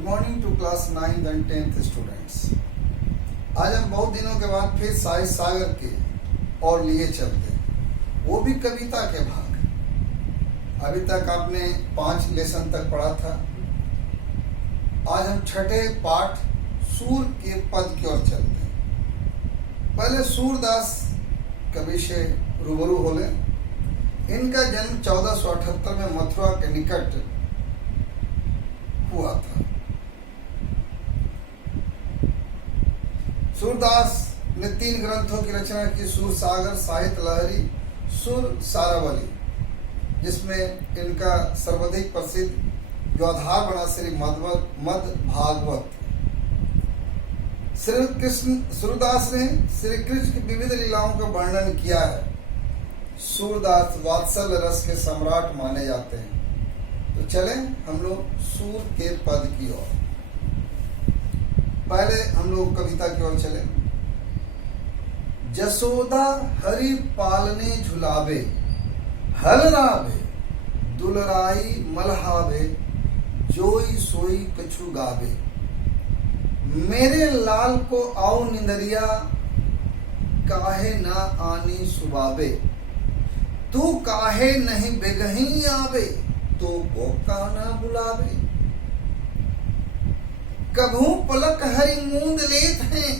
Good morning to class 9th and 10th students. आज हम बहुत दिनों के बाद फिर साहित्य सागर के और लिए चलते, वो भी कविता के भाग। अभी तक आपने 5 लेसन तक पढ़ा था। आज हम छठे पाठ सूर के पद की ओर चलते हैं। पहले सूरदास कवि से रूबरू हो ले। इनका जन्म 1478 में मथुरा के निकट हुआ था। सूरदास ने 3 ग्रंथों की रचना की, सूर सागर, साहित्य लहरी, सुर सारावली, जिसमें इनका सर्वाधिक प्रसिद्ध जो आधार बना श्री मद भागवत। श्री कृष्ण सूरदास ने श्री कृष्ण की विविध लीलाओं का वर्णन किया है। सूरदास वात्सल्य रस के सम्राट माने जाते हैं। तो चलें हम लोग सूर के पद की ओर। पहले हम लोग कविता की ओर चलें। जसोदा हरि पालने झुलावे, हलरावे दुलराई मलहावे, जोई सोई कछु गावे। मेरे लाल को आओ निंदरिया, काहे ना आनी सुबावे। तू काहे नहीं बेगही आवे, तो को काना बुलावे। कभू पलक हरि मूंद लेत हैं,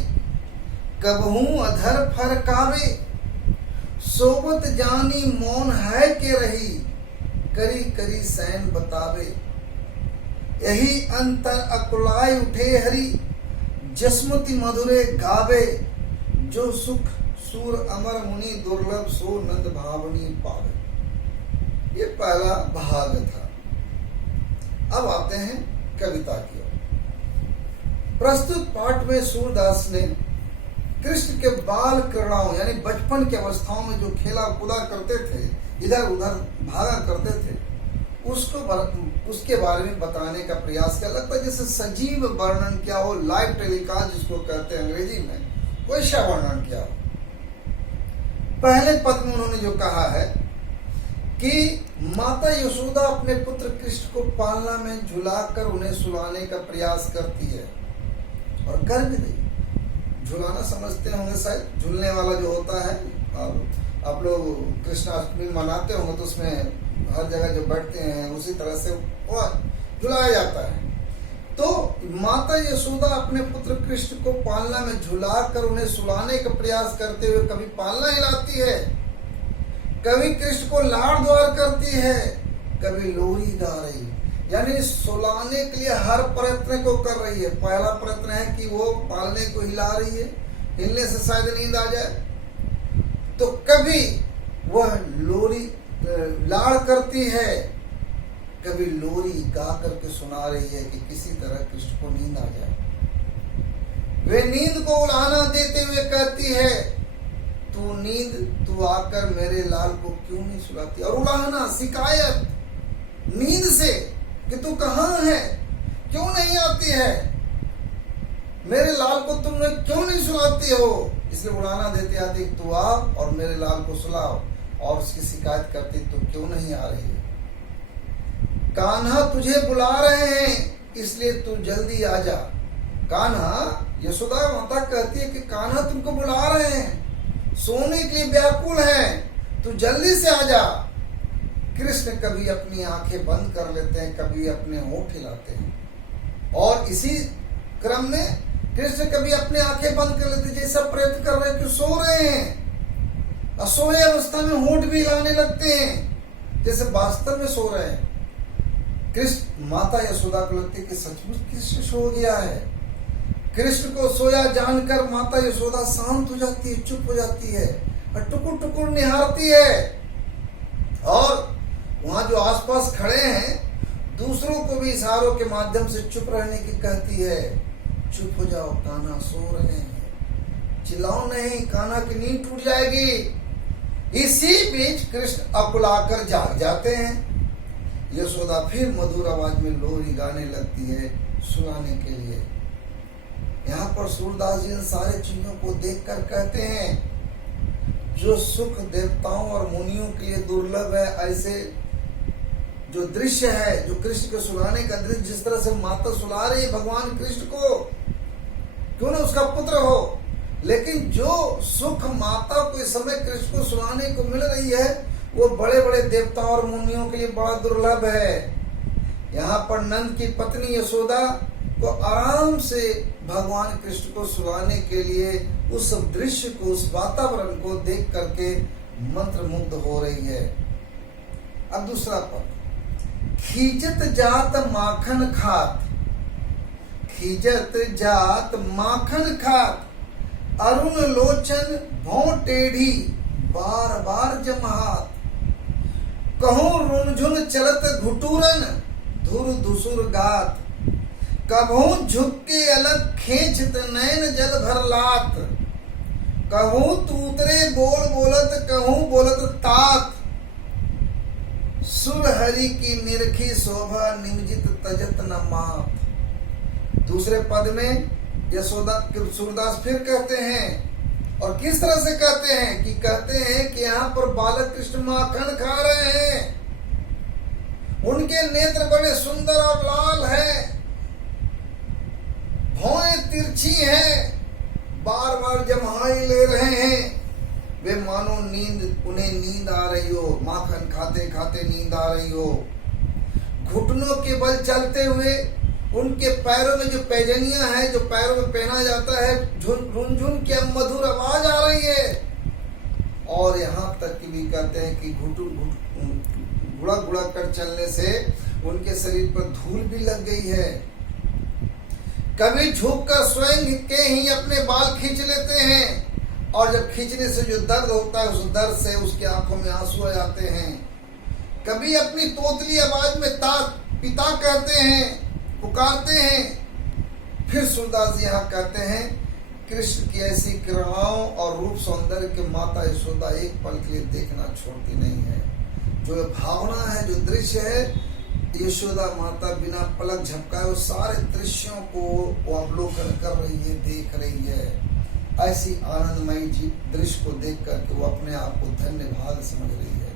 कभू अधर फरकावे। सोबत जानी मौन है के रही, करी करी सैन बतावे। यही अंतर अकुलाय उठे हरि, जसमति मधुरे गावे। जो सुख सूर अमर मुनि दुर्लभ, सो नंद भावनी पावे। ये पहला भाग था। अब आते हैं कविता की ओर। प्रस्तुत पाठ में सूरदास ने कृष्ण के बाल क्रीड़ाओं यानी बचपन की अवस्थाओं में जो खेला कूदा करते थे, इधर उधर भागा करते थे, उसके बारे में बताने का प्रयास किया। लगता है जैसे सजीव वर्णन किया हो, लाइव टेलीकास्ट जिसको कहते हैं अंग्रेजी में, वैसा वर्णन किया हो। पहले पद में उन्होंने जो कहा है कि माता यशोदा अपने पुत्र कृष्ण को पालना में झुलाकर उन्हें सुलाने का प्रयास करती है, और कर भी रही। झुलाना समझते होंगे शायद, झूलने वाला जो होता है। और आप लोग कृष्णाष्टमी मनाते होंगे तो उसमें हर जगह जो बैठते हैं उसी तरह से वो झुलाया जाता है। तो माता यशोदा अपने पुत्र कृष्ण को पालना में झुलाकर उन्हें सुलाने का प्रयास करते हुए कभी पालना हिलाती है, कभी कृष्ण को लाड़ द्वार करती है, कभी लोरी गा रही, यानी सुलाने के लिए हर प्रयत्न को कर रही है। पहला प्रयत्न है कि वो पालने को हिला रही है, हिलने से शायद नींद आ जाए। तो कभी वह लोरी लाड़ करती है, कभी लोरी गा करके सुना रही है कि किसी तरह कृष्ण को नींद आ जाए। वे नींद को उड़ाना देते हुए कहती है, तू आकर मेरे लाल को क्यों नहीं सुलाती। और उड़ाना, शिकायत नींद से कि तू कहाँ है, क्यों नहीं आती है, मेरे लाल को तुमने क्यों नहीं सुलाती हो। इसलिए उड़ाना देते आती, तू आ और मेरे लाल को सुलाओ। और उसकी शिकायत करती, तू क्यों नहीं आ रही है। कान्हा तुझे बुला रहे हैं, इसलिए तू जल्दी आ जा। कान्हा, यशोदा माता कहती है कि कान्हा तुमको बुला रहे हैं, सोने के लिए व्याकुल है, तू जल्दी से आ जा। कृष्ण कभी अपनी आंखें बंद कर लेते हैं, कभी अपने होंठ हिलाते हैं। और इसी क्रम में कृष्ण कभी अपनी आंखें बंद कर लेते हैं, जैसा प्रयत्न कर रहे हैं कि सो रहे हैं। असोए अवस्था में होंठ भी हिलाने लगते हैं, जैसे वास्तव में सो रहे हैं। कृष्ण, माता यशोदा को लगती है कि सचमुच कृष्ण सो गया है। कृष्ण को सोया जानकर माता यशोदा शांत हो जाती है, चुप हो जाती है और टुकुर टुकुर निहारती है। और वहां जो आसपास खड़े हैं दूसरों को भी इशारों के माध्यम से चुप रहने की कहती है। चुप हो जाओ, कान्हा सो रहे हैं, चिल्लाओ नहीं, कान्हा की नींद टूट जाएगी। इसी बीच कृष्ण अकुलाकर जाग जाते हैं। यशोदा फिर मधुर आवाज में लोरी गाने लगती है सुनाने के लिए। यहाँ पर सूरदास जी इन सारे चीजों को देखकर कहते हैं, जो सुख देवताओं और मुनियों के लिए दुर्लभ है, ऐसे जो दृश्य है, जो कृष्ण को सुलाने का दृश्य, जिस तरह से माता सुला रही है भगवान कृष्ण को, क्यों ना उसका पुत्र हो, लेकिन जो सुख माता को इस समय कृष्ण को सुलाने को मिल रही है वो बड़े बड़े देवताओं और मुनियों के लिए बड़ा दुर्लभ है। यहाँ पर नंद की पत्नी यशोदा को आराम से भगवान कृष्ण को सुलाने के लिए उस दृश्य को, उस वातावरण को देख करके मंत्र मुग्ध हो रही है। अब दूसरा पद, खींचत जात माखन खात, खींचत जात माखन खात, अरुण लोचन भौं टेढ़ी बार बार जमहात, कहूं रुनझुन चलत घुटूरन धुर धुसुर गात, कभू झुक के अलग खींचत नैन जल भर लात, कहूं तूतरे बोल बोलत कहूं बोलत तात, सुर हरि की निरखी शोभा निमजित तजत न माप। दूसरे पद में यशोदा सूरदास फिर कहते हैं, और किस तरह से कहते हैं कि कहते हैं कि यहाँ पर बालक कृष्ण माखन खा रहे हैं, उनके नेत्र बड़े सुंदर और लाल हैं, भौएं तिरछी हैं, बार बार जम्हाई ले रहे हैं, वे मानो उन्हें नींद आ रही हो, माखन खाते खाते नींद आ रही हो। घुटनों के बल चलते हुए उनके पैरों में जो पैजनियां हैं, जो पैरों में पहना जाता है, झुनझुन की मधुर आवाज आ रही है। और यहाँ तक कि भी कहते हैं कि गुड़क गुड़क कर चलने से उनके शरीर पर धूल भी लग गई है। कभी झुक कर स्वयं के ही अपने बाल खींच लेते हैं, और जब खींचने से जो दर्द होता है उस दर्द से उसकी आंखों में आंसू आ जाते हैं। कभी अपनी तोतली आवाज में पिता कहते हैं, पुकारते हैं। फिर सूरदास जी यहाँ कहते हैं, कृष्ण की ऐसी किरणाओं और रूप सौंदर्य के माता यशोदा एक पल के लिए देखना छोड़ती नहीं है। जो भावना है, जो दृश्य है, यशोदा माता बिना पलक झपकाए उस सारे दृश्यों को वो अवलोकन कर रही है, देख रही है। ऐसी आनंदमयी दृश्य को देख करके वो अपने आप को धन्य भाग समझ रही है।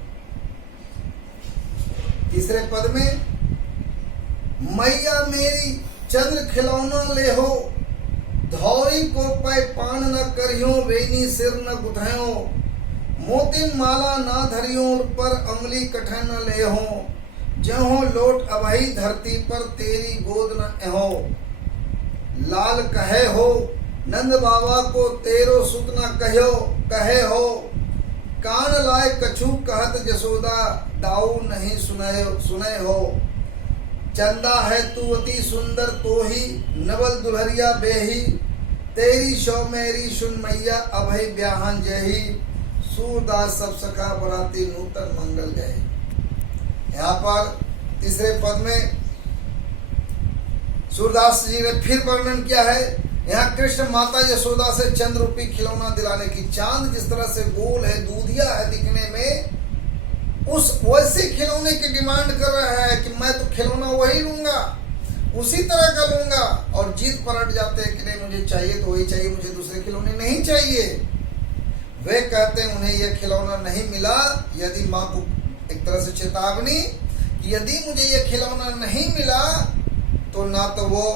तीसरे पद में, मैया मेरी चंद्र खिलौना ले हो, धौरी को पै पान न करियो, वेनी सिर न गुथयो, मोतिन माला ना धरियो, पर अमली कठन न ले हो, जहो लोट अभई धरती पर तेरी गोद न एहो, लाल कहे हो नंद बाबा को तेरो सुत न कहे हो, कान लाए कछु कहत जसोदा, दाऊ नहीं सुने हो, चंदा है तू अति सुंदर तो ही, नवल दुल्हरिया बेही, तेरी शो मेरी सुन मैया अभय ब्याहन जही, सूरदास सब सखा बराती नूतन मंगल गए। यहाँ पर तीसरे पद में सूरदास जी ने फिर वर्णन किया है। यहाँ कृष्ण माता यशोदा से चंद्र रूपी खिलौना दिलाने की, चांद जिस तरह से गोल है, दूधिया है दिखने में, उस वैसे खिलौने की डिमांड कर रहा है कि मैं तो खिलौना वही लूंगा, उसी तरह का लूंगा। और जीत पलट जाते हैं कि नहीं मुझे चाहिए तो वही चाहिए, मुझे दूसरे खिलौने नहीं चाहिए। वे कहते हैं उन्हें यह खिलौना नहीं मिला, यदि माँ को एक तरह से चेतावनी कि यदि मुझे यह खिलौना नहीं मिला तो ना तो वो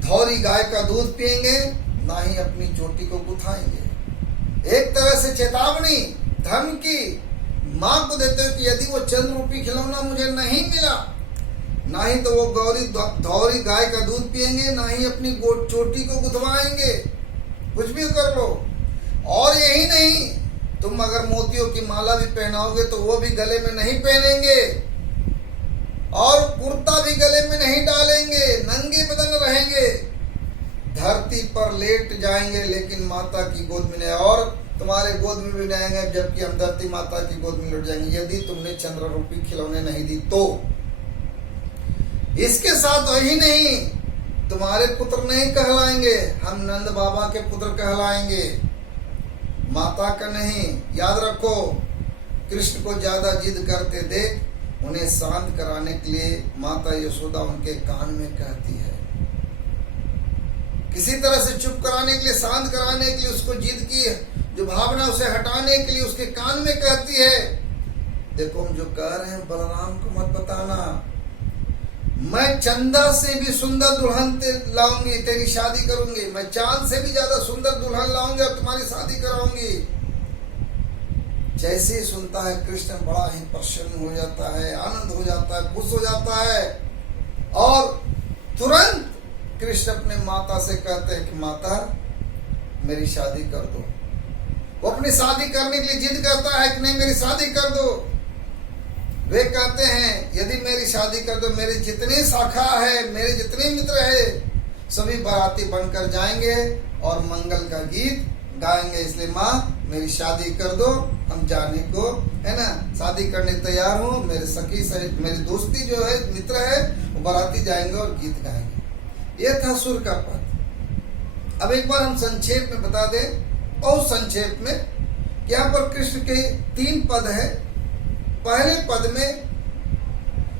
धौरी गाय का दूध पिएंगे, ना ही अपनी चोटी को गुथाएंगे। एक तरह से चेतावनी, धमकी माँ को देते हो कि यदि वो चंद्र रूपी खिलौना मुझे नहीं मिला, ना ही तो वो धौरी गाय का दूध पिएंगे, ना ही अपनी चोटी को गुथवाएंगे, कुछ भी कर लो। और यही नहीं, तुम अगर मोतियों की माला भी पहनाओगे तो वो भी गले में नहीं पहनेंगे, और कुर्ता भी गले में नहीं डालेंगे, नंगे बदन रहेंगे, धरती पर लेट जाएंगे लेकिन माता की गोद में नहीं, और तुम्हारे गोद में भी नहीं आएंगे, जबकि हम धरती माता की गोद में लौट जाएंगे यदि तुमने चंद्र रूपी खिलौने नहीं दी तो। इसके साथ वही नहीं, तुम्हारे पुत्र नहीं कहलाएंगे, हम नंद बाबा के पुत्र कहलाएंगे, माता का नहीं। याद रखो, कृष्ण को ज्यादा जिद करते देख उन्हें शांत कराने के लिए माता यशोदा उनके कान में कहती है, किसी तरह से चुप कराने के लिए, शांत कराने के लिए, उसको जिद की जो भावना उसे हटाने के लिए उसके कान में कहती है देखो हम जो कह रहे हैं बलराम को मत बताना, मैं चंदा से भी सुंदर दुल्हन लाऊंगी, तेरी शादी करूंगी, मैं चांद से भी ज्यादा सुंदर दुल्हन लाऊंगी और तुम्हारी शादी कराऊंगी। जैसे ही सुनता है कृष्ण बड़ा ही प्रसन्न हो जाता है, आनंद हो जाता है, खुश हो जाता है और तुरंत कृष्ण अपने माता से कहते हैं कि माता मेरी शादी कर दो। वो अपनी शादी करने के लिए जिद करता है कि नहीं मेरी शादी कर दो। वे कहते हैं यदि मेरी शादी कर दो, मेरे जितने शाखा है, मेरे जितने मित्र है, सभी बाराती बनकर जाएंगे और मंगल का गीत गाएंगे, इसलिए माँ मेरी शादी कर दो, हम जाने को है ना शादी करने तैयार हूँ। मेरे सखी सहित मेरी दोस्ती जो है मित्र है वो बाराती जाएंगे और गीत गाएंगे। ये था सुर का पद। अब एक बार हम संक्षेप में बता दें और संक्षेप में, यहाँ पर कृष्ण के 3 पद है। पहले पद में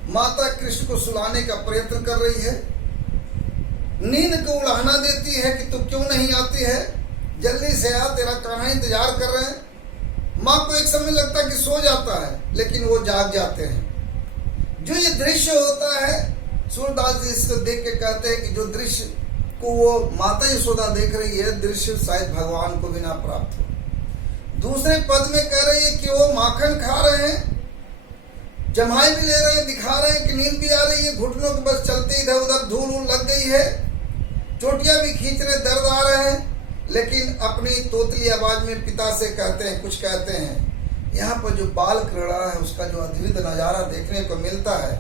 माता कृष्ण को सुलाने का प्रयत्न कर रही है, नींद को उड़ाना देती है कि तू क्यों नहीं आती है, जल्दी से आ, तेरा कान्हा इंतजार कर रहे हैं। माँ को एक समय लगता है कि सो जाता है, लेकिन वो जाग जाते हैं। जो ये दृश्य होता है, सूरदास जी इसको देख के कहते हैं कि जो दृश्य को वो माता यशोदा देख रही है, दृश्य शायद भगवान को भी ना प्राप्त हो। दूसरे पद में कह रही है कि वो माखन खा रहे हैं, जमाई भी ले रहे हैं, दिखा रहे हैं कि नींद भी आ रही है, घुटनों के बस चलते इधर उधर धूल लग गई है, चोटियां भी खींच रहे, दर्द आ रहे हैं, लेकिन अपनी तोतली आवाज में पिता से कहते हैं, कुछ कहते हैं। यहाँ पर जो बाल क्रीड़ा है उसका जो अद्भुत नजारा देखने को मिलता है,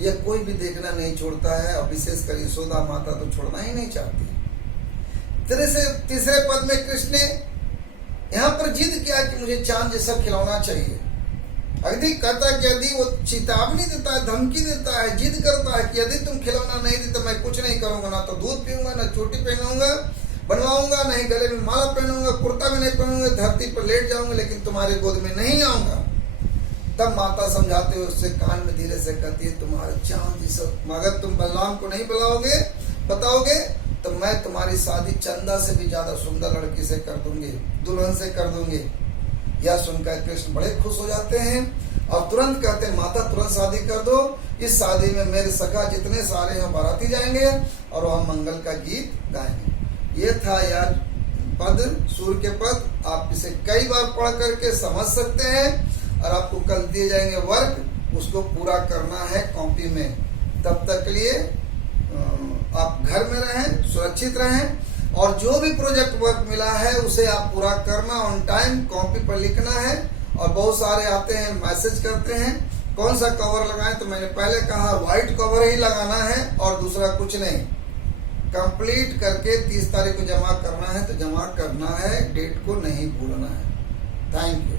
यह कोई भी देखना नहीं छोड़ता है, और विशेषकर यशोदा माता तो छोड़ना ही नहीं चाहती। तीसरे पद में कृष्ण ने यहाँ पर जिद किया कि मुझे चांद जैसा खिलौना चाहिए। अगदी कहता है कि यदि वो चेतावनी देता है, धमकी देता है, जिद करता है कि यदि तुम खिलौना नहीं दी तो मैं कुछ नहीं करूंगा, ना तो दूध पीऊंगा, ना चोटी पहनूंगा बनवाऊंगा, नहीं गले में माला पहनूंगा, कुर्ता भी नहीं पहनूंगा, धरती पर लेट जाऊंगा, लेकिन तुम्हारे गोद में नहीं आऊंगा। तब माता समझाते हुए उससे कान में धीरे से कहती है, तुम्हारे चांद सब, अगर तुम बलराम को नहीं बताओगे तो मैं तुम्हारी शादी चंदा से भी ज्यादा सुंदर लड़की से कर दूंगी, दुल्हन से कर दूंगी। यह सुनकर कृष्ण बड़े खुश हो जाते हैं और तुरंत कहते हैं, माता तुरंत शादी कर दो, इस शादी में मेरे सखा जितने सारे हैं बाराती जाएंगे और वह मंगल का गीत गाएंगे। ये था यार पद, सूर्य के पद। आप इसे कई बार पढ़ करके समझ सकते हैं और आपको कल दिए जाएंगे वर्क, उसको पूरा करना है कॉपी में। तब तक के लिए आप घर में रहें, सुरक्षित रहें, और जो भी प्रोजेक्ट वर्क मिला है उसे आप पूरा करना, ऑन टाइम कॉपी पर लिखना है। और बहुत सारे आते हैं मैसेज करते हैं कौन सा कवर लगाएं, तो मैंने पहले कहा व्हाइट कवर ही लगाना है और दूसरा कुछ नहीं। कंप्लीट करके 30 तारीख को जमा करना है तो जमा करना है, डेट को नहीं भूलना है। Thank you.